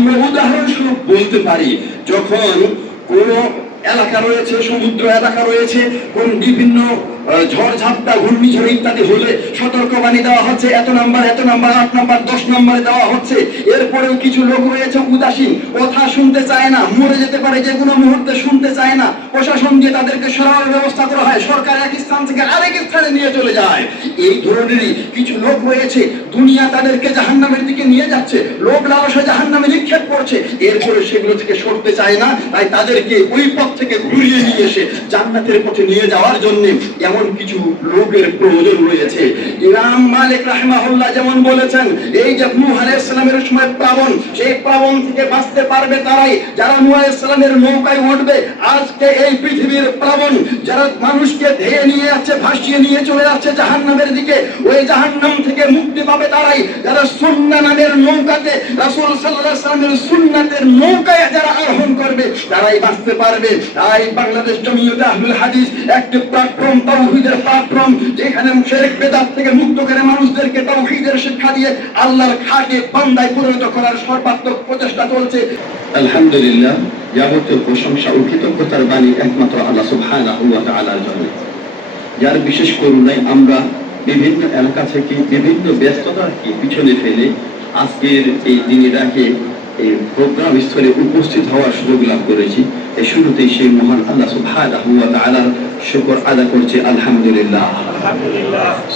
আমরা উদাহরণস্বরূপ বলতে পারি, যখন কোন এলাকা রয়েছে, সমুদ্র এলাকা রয়েছে, কোন বিভিন্ন ঝড়ঝাপটা, ঘূর্ণিঝড় ইত্যাদি হলে সতর্কবাণী দেওয়া হচ্ছে, এত নাম্বার 8 নাম্বার 10 নাম্বারে দেওয়া হচ্ছে। এরপরেও কিছু লোক রয়েছে উদাসীন, কথা শুনতে চায় না, মরে যেতে পারে যে কোনো মুহূর্তে, শুনতে চায় না। প্রশাসন দিয়ে তাদেরকে সরানোর ব্যবস্থা করা হয়, সরকার এক স্থান থেকে আরেক স্থানে নিয়ে চলে যায়। এই ধরনেরই কিছু লোক রয়েছে, দুনিয়া তাদেরকে জাহান্নামের দিকে নিয়ে যাচ্ছে, লোক লালসা জাহান্নামে নিক্ষেপ করছে, এরপরে সেগুলো থেকে সরতে চায় না। তাই তাদেরকে ওই পথ থেকে ঘুরিয়ে নিয়ে এসে জান্নাতের পথে নিয়ে যাওয়ার জন্য এমন কিছু লোকের প্রয়োজন রয়েছে। ইমাম মালিক রাহিমাহুল্লাহ যেমন বলেছেন, এই যে নূহ আলাইহিস সালামের সময় প্লাবন, সেই প্লাবন থেকে বাঁচতে পারবে তারাই যারা নূহ আলাইহিস সালামের নৌকায় উঠবে। আজকে এই পৃথিবীর প্লাবন যারা মানুষকে ধেয়ে নিয়ে যাচ্ছে, ভাসিয়ে নিয়ে চলে যাচ্ছে জাহান্নামের দিকে, ওই জাহান্নাম থেকে মুক্তি পাবে তারাই যারা সুন্নাহ নামের নৌকাতে, রাসূল সাল্লাল্লাহু আলাইহি ওয়াসাল্লামের সুন্নাতের নৌকায় যারা আরোহণ করবে, তারাই বাঁচতে পারবে। তাই বাংলাদেশ জমিয়তে আহলুল হাদিস একটি প্ল্যাটফর্ম, তাওহীদের প্ল্যাটফর্ম, যেখানে শিরক বিদআত থেকে মুক্ত করে মানুষদেরকে তাওহীদের শিক্ষা দিয়ে আল্লাহর খাঁটি বান্দায় পরিণত করার সর্বাত্মক প্রচেষ্টা চলছে। আলহামদুলিল্লাহ, যাবতীয় প্রশংসা ও কৃতজ্ঞতার বাণী একমাত্র আল্লাহ সুবহানাহু ওয়া তাআলার জন্য, যার বিশেষ করুণায় আমরা বিভিন্ন এলাকা থেকে বিভিন্ন ব্যস্ততাকে পিছনে ফেলে আজকের এই দিনটাকে এই প্রোগ্রাম স্থলে উপস্থিত হওয়ার সুযোগ লাভ করেছি। এই শুরুতেই সেই মহান আল্লাহ সুবহানাহু ওয়া তাআলার শুকর আদা করছি। আলহামদুলিল্লাহ,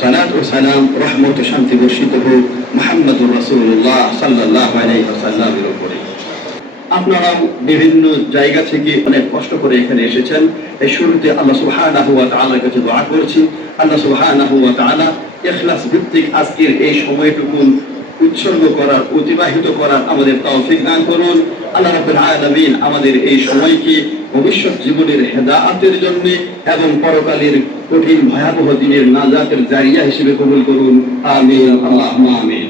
সালাত ও সালাম, রহমত ও শান্তি বর্ষিত হোক মুহাম্মদুর রাসূলুল্লাহ সাল্লাল্লাহু আলাইহি ওয়াসাল্লামের উপরে। আপনারা বিভিন্ন জায়গা থেকে অনেক কষ্ট করে এখানে এসেছেন। এই শুরুতে আল্লাহ সুবহানাহু ওয়া তাআলার কাছে দোয়া করছি, আল্লাহ সুবহানাহু ওয়া তাআলা ইখলাস ভিত্তিক আজকের এই সময়টুকু উৎসর্গ করার, অতিবাহিত করার আমাদের তৌফিক দান করুন। আল্লাহ রাব্বুল আলামিন আমাদের এই সময়কে ভবিষ্যৎ জীবনের হেদায়েতের জন্য এবং পরকালের কঠিন ভয়াবহ দিনের নাজাতের জারিয়া হিসেবে কবুল করুন। আমিন, আল্লাহুম্মা আমিন।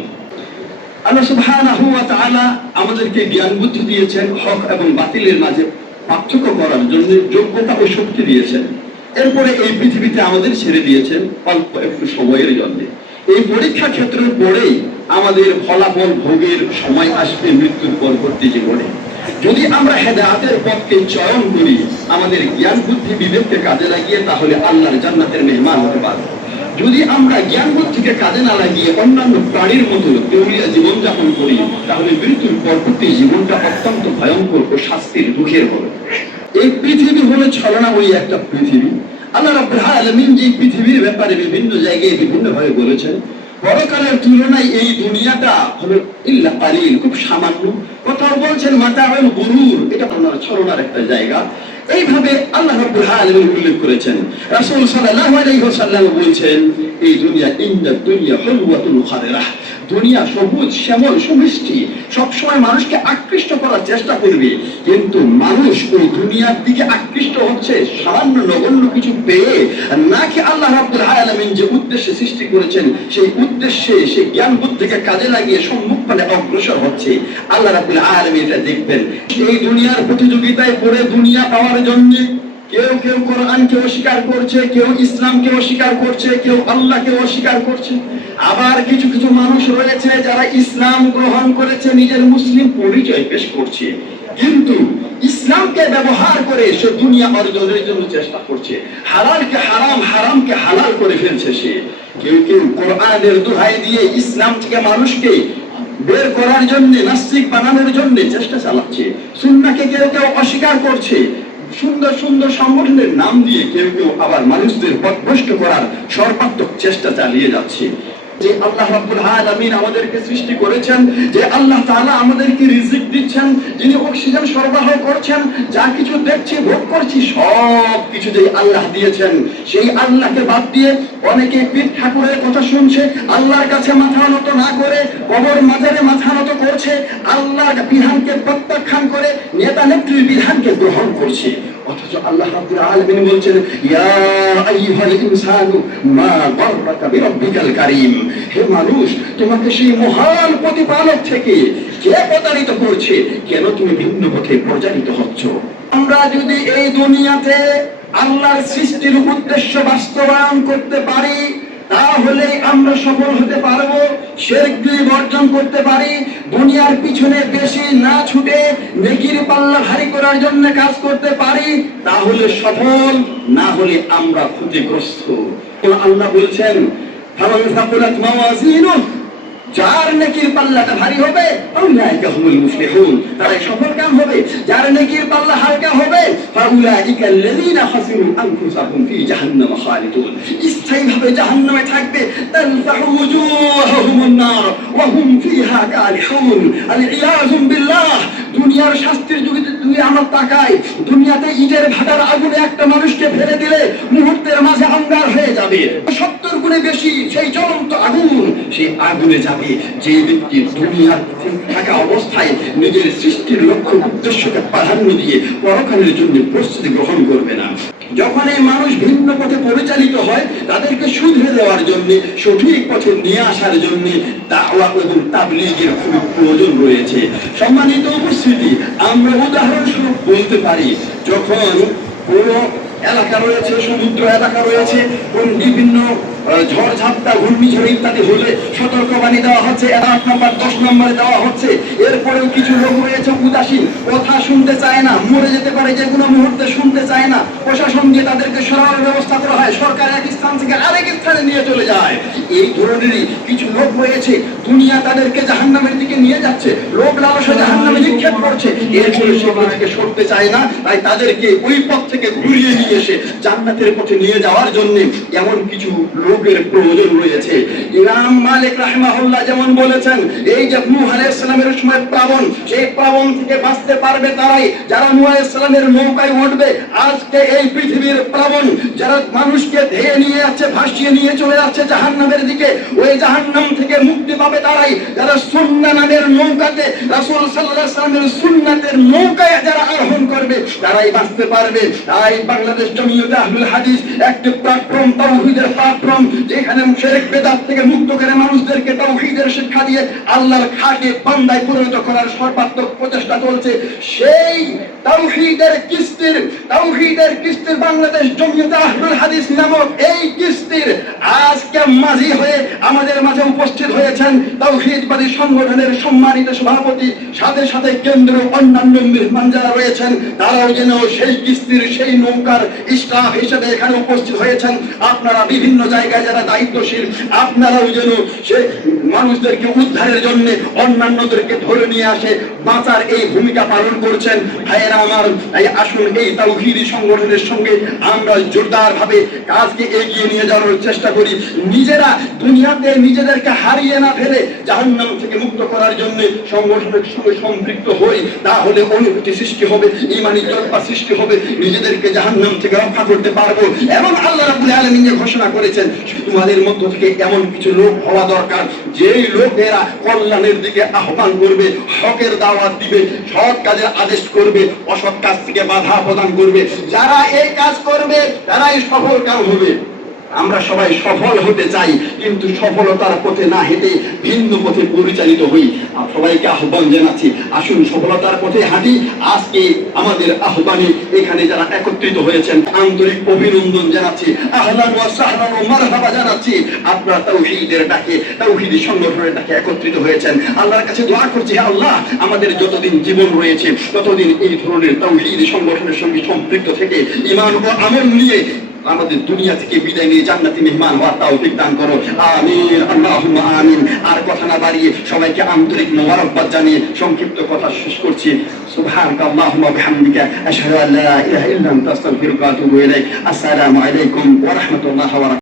আল্লাহ সুবহানাহু ওয়া তাআলা আমাদেরকে জ্ঞান বুদ্ধি দিয়েছেন, হক এবং বাতিলের মাঝে পার্থক্য করার জন্য যোগ্যতা ও শক্তি দিয়েছেন। এরপরে এই পৃথিবীতে আমাদের ছেড়ে দিয়েছেন অল্প একটু সময়ের জন্য। এই পরীক্ষা ক্ষেত্রের পরেই আমাদের ফলাফল ভোগের সময় আসবে মৃত্যুর পরবর্তী জীবনে। যদি আমরা হেদায়েতের পথকে চয়ন করি, আমাদের জ্ঞান বুদ্ধি বিবেককে কাজে লাগিয়ে, তাহলে আল্লাহর জান্নাতের মেহমান হতে পারব। যদি আমরা জ্ঞান বুদ্ধিকে কাজে না লাগিয়ে অন্যান্য প্রাণীর মতো দেউলিয়া জীবনযাপন করি, তাহলে মৃত্যুর পরবর্তী জীবনটা অত্যন্ত ভয়ঙ্কর ও শাস্তির দুঃখের হবে। এই পৃথিবী হলো ছলনাময়ী একটা পৃথিবী। আল্লাহ রাব্বুল আলামিন যে পৃথিবীর ব্যাপারে বিভিন্ন জায়গায় বিভিন্ন ভাবে বলেছেন, পরকালের তুলনায় এই দুনিয়াটা হলো ইল্লা কালিল, খুব সামান্য। কোথাও বলছেন মাতাউল গুরুর, এটা ছলনার একটা জায়গা। এইভাবে আল্লাহ রাব্বুল আলামিন উল্লেখ করেছেন। রাসূল সাল্লাল্লাহু আলাইহি ওয়াসাল্লাম বলছেন, এই দুনিয়া ইন্না দুনিয়া হুলওয়াতুল খাদিরাহ, দুনিয়া সবুজ শ্যামল সুমিষ্টি, সবসময় মানুষকে আকৃষ্ট করার চেষ্টা করবে, কিন্তু মানুষ ওই দুনিয়ার দিকে আকৃষ্ট হচ্ছে সামান্য নগণ্য কিছু পেয়ে, নাকি আল্লাহ রাব্বুল আলামিন যে উদ্দেশ্যে সৃষ্টি করেছেন সেই উদ্দেশ্যে, সেই জ্ঞান বুদ্ধিকে কাজে লাগিয়ে সম্মুখপানে অগ্রসর হচ্ছে। আল্লাহ রাব্বুল আলামিন এটা দেখবেন। এই দুনিয়ার প্রতিযোগিতায় পড়ে দুনিয়া পাওয়ার জন্য কেউ কেউ কোরআনকে অস্বীকার করছে, কেউ ইসলামকে অস্বীকার করছে, কেউ আল্লাহকে অস্বীকার করছে। আবার কিছু কিছু মানুষ রয়েছে যারা ইসলাম গ্রহণ করেছে, নিজের মুসলিম পরিচয় পেশ করছে, কিন্তু ইসলামকে ব্যবহার করে সে দুনিয়া অর্জনের জন্য চেষ্টা করছে। হালালকে হারাম, হারামকে হালাল করে ফেলছে সে। কেউ কেউ কোরআনের দোহাই দিয়ে ইসলাম থেকে মানুষকে বের করার জন্য, নাস্তিক বানানোর জন্য চেষ্টা চালাচ্ছে। সুন্নাহকে কেউ কেউ অস্বীকার করছে। সুন্দর সুন্দর সংগঠনের নাম দিয়ে কেউ কেউ আবার মানুষদের পথভ্রষ্ট করার সর্বাত্মক চেষ্টা চালিয়ে যাচ্ছে। যে আল্লাহ রাব্বুল আলামিন আমাদেরকে সৃষ্টি করেছেন, যে আল্লাহ তাআলা আমাদেরকে রিজিক দিচ্ছেন, যিনি অক্সিজেন সরবরাহ করছেন, যা কিছু দেখছি ভোগ করছি সব কিছু যে আল্লাহ দিয়েছেন, সেই আল্লাহকে বাদ দিয়ে অনেকে পীর ঠাকুরের কথা শুনছে, আল্লাহর কাছে মাথা নত না করে কবর মাজারে মাথা নত করছে, আল্লাহর বিধানকে প্রত্যাখ্যান করে নেতা নেত্রীর বিধানকে গ্রহণ করছে। অথচ আল্লাহ রাব্বুল আলামিন বলছেন, ইয়া আইয়ুহাল ইনসানু মা গাররাকা বিরাব্বিকাল কারীম, হে মানুষ, তোমাকে সেই মহান প্রতিপালক থেকে কে প্রতারিত করছে? কেন তুমি ভিন্ন পথে প্রচারিত হচ্ছ? আমরা যদি এই দুনিয়াতে আল্লাহর সৃষ্টির উদ্দেশ্য বাস্তবায়ন করতে পারি, তাহলে আমরা সফল হতে পারবো। শিরক দিয়ে বর্জন করতে পারি, দুনিয়ার পিছনে বেশি না ছুটে নেকির পাল্লা ভারী করার জন্য কাজ করতে পারি, তাহলে সফল, না হলে আমরা ক্ষতিগ্রস্ত। আল্লাহ বলছেন ফামান সাকুলাত মাওয়াজিনুহু, যার নেকির পাল্লাটা ভারী হবে ফাউলাইকা হুমুল মুফলিহুন, তারাই সফলকাম হবে। যার নেকির পাল্লা হালকা হবে ফাউলাইকা আল্লাযীনা খাসিরু আনফুসাহুম ফি জাহান্নাম খালিদুন, স্থায়ীভাবে জাহান্নামে থাকবে। তালফাহু ওয়ুজুহুমুন নার ওয়া হুম ফিহা কালিহুন। আল-ইয়াযু বিল্লাহ। দুনিয়ার শাস্তির যুগে যদি আমরা তাকাই, দুনিয়াতে ইটের ভাটার আগুনে একটা মানুষকে ফেলে দিলে মুহূর্তের মাঝে অঙ্গার হয়ে যাবে। 70 গুণে বেশি সেই জ্বলন্ত আগুন, সেই আগুনে যাবে যে ব্যক্তি দুনিয়ার থাকা অবস্থায় নিজের সৃষ্টির লক্ষ্য উদ্দেশ্যকে প্রাধান্য দিয়ে পরকালের জন্য প্রস্তুতি গ্রহণ করবে না। যখন এই মানুষ ভিন্ন পথে পরিচালিত হয়, তাদেরকে শুধরে দেওয়ার জন্য, সঠিক পথে নিয়ে আসার জন্য দাওয়া এবং তাবলীগের খুব প্রয়োজন রয়েছে। সম্মানিত উপস্থিতি, আমরা উদাহরণস্বরূপ বলতে পারি, যখন কোনো এলাকা রয়েছে, সমুদ্র এলাকা রয়েছে, কোন বিভিন্ন ঝড় ঝাপটা ঘূর্ণিঝড় ইত্যাদি হলে সতর্কবাণী দেওয়া হচ্ছে, 1 নম্বর 10 নম্বরে দেওয়া হচ্ছে। এরপরেও কিছু লোক রয়েছে উদাসীন, কথা শুনতে চায় না, মরে যেতে পারে যে কোনো মুহূর্তে, শুনতে চায় না। প্রশাসন দিয়ে তাদেরকে সরানোর ব্যবস্থা করা হয়, সরকার এক স্থান থেকে আরেক স্থানে নিয়ে চলে যায়। এই ধরনেরই কিছু লোক রয়েছে, দুনিয়া তাদেরকে জাহান্নামের দিকে নিয়ে যাচ্ছে, লোভ লালসা জাহান্নামে নিক্ষেপ করছে, এরপরে সেগুলো থেকে সরতে চায় না। তাই তাদেরকে ওই পথ থেকে ঘুরিয়ে নিয়ে এসে জান্নাতের পথে নিয়ে যাওয়ার জন্য এমন কিছু লোকের প্রয়োজন রয়েছে। ইমাম মালিক রাহিমাহুল্লাহ যেমন বলেছেন, এই যে নূহ আলাইহিস সালামের সময় প্লাবন, সেই প্লাবন থেকে বাঁচতে পারবে তারাই যারা নূহ আলাইহিস সালামের নৌকায় উঠবে। আজকে এই পৃথিবীর প্লাবন যারা মানুষকে ধেয়ে নিয়ে যাচ্ছে, ভাসিয়ে নিয়ে চলে যাচ্ছে জাহান্নামের দিকে, ওই জাহান্নাম থেকে মুক্তি পাবে তারাই যারা সুন্নাহ নামের নৌকাতে, রাসূল সাল্লাল্লাহু আলাইহি ওয়াসাল্লামের সুন্নাতের নৌকায় যারা আরোহণ করবে, তারাই বাঁচতে পারবে। তাই বাংলাদেশ জমিয়তে আহলুল হাদিস একটি প্ল্যাটফর্ম, তাওহীদের প্ল্যাটফর্ম, যেখানে শিরক বিদআত থেকে মুক্ত করে মানুষদেরকে তাওহীদের শিক্ষা দিয়ে আল্লাহর খাঁটি বান্দায় পরিণত করার সর্বাত্মক প্রচেষ্টা চলছে। সেই তাওহীদের কিস্তির বাংলাদেশ জমিয়তে আহলুল হাদিস নামক এই কিস্তির আজকে মাঝি হয়ে আমাদের মাঝে উপস্থিত হয়েছেন তাওহীদবাদী সংগঠনের সম্মানিত সভাপতি, সাথে সাথে কেন্দ্রীয় অন্যান্য মেহমান যারা রয়েছেন, তারাও যেন সেই কিস্তির, সেই নৌকার স্টাফ হিসেবে এখানে উপস্থিত হয়েছেন। আপনারা বিভিন্ন জায়গায় যারা দায়িত্বশীল, আপনারাও যেন সেই মানুষদেরকে উদ্ধারের জন্য অন্যান্যদেরকে ধরে নিয়ে আসে বাঁচার এই ভূমিকা পালন করছেন। ভাইয়েরা আমার, তাই আসুন এই তাওহীদি সংগঠনের সঙ্গে আমরা জোরদার ভাবে কাজকে এগিয়ে নিয়ে যাওয়ার চেষ্টা করি। নিজেরা দুনিয়াতে নিজেদেরকে হারিয়ে না ফেলে জাহান্নাম থেকে মুক্ত করার জন্য সংগঠনের সঙ্গে সম্পৃক্ত হই, তাহলে অনুভূতি সৃষ্টি হবে, ঈমানি জজ্বা সৃষ্টি হবে, নিজেদেরকে জাহান্নাম থেকে রক্ষা করতে পারবো। এবং আল্লাহ রাব্বুল আলামিন ঘোষণা করেছেন, তোমাদের মধ্য থেকে এমন কিছু লোক হওয়া দরকার, যেই লোকেরা কল্যাণের দিকে আহ্বান করবে, হকের দাওয়াত দিবে, সৎ কাজের আদেশ করবে, অসৎ কাজ থেকে বাধা প্রদান করবে। যারা এই কাজ করবে তারাই সফল কাম হবে। আমরা সবাই সফল হতে চাই, কিন্তু সফলতার পথে না হেঁটে ভিন্ন পথে পরিচালিত হই। সবাইকে আহ্বান জানাচ্ছি, আসুন সফলতার পথে হাঁটি। আজকে আমাদের আহ্বানে এখানে যারা একত্রিত হয়েছেন আন্তরিক অভিনন্দন জানাচ্ছি, আহলান ওয়া সাহলান ওয়া মারহাবা জানাচ্ছি। আপনারা তাওহীদের ডাকে, তাওহীদি সংগঠনের ডাকে একত্রিত হয়েছেন। আল্লাহর কাছে দোয়া করছি, হে আল্লাহ, আমাদের যতদিন জীবন রয়েছে ততদিন এই ধরনের তাওহীদি সংগঠনের সঙ্গে সম্পৃক্ত থেকে ঈমান ও আমল নিয়ে আমাদের দুনিয়া থেকে বিদায় নিয়ে জান্নাতি মেহমান হওয়ার তৌফিক দান করো, আমিন, আল্লাহুম্মা আমিন। আর কথা না বাড়িয়ে সবাইকে আন্তরিক মোবারকবাদ জানিয়ে সংক্ষিপ্ত কথা শেষ করছি। সুবহানাকা আল্লাহুম্মা ওয়া বিহামদিকা আশহাদু আল্লা ইলাহা ইল্লা আনতা আস্তাগফিরুকা ওয়া আতুবু ইলাইক। আসসালামু আলাইকুম ওয়া রাহমাতুল্লাহি ওয়া বারাকাতুহু।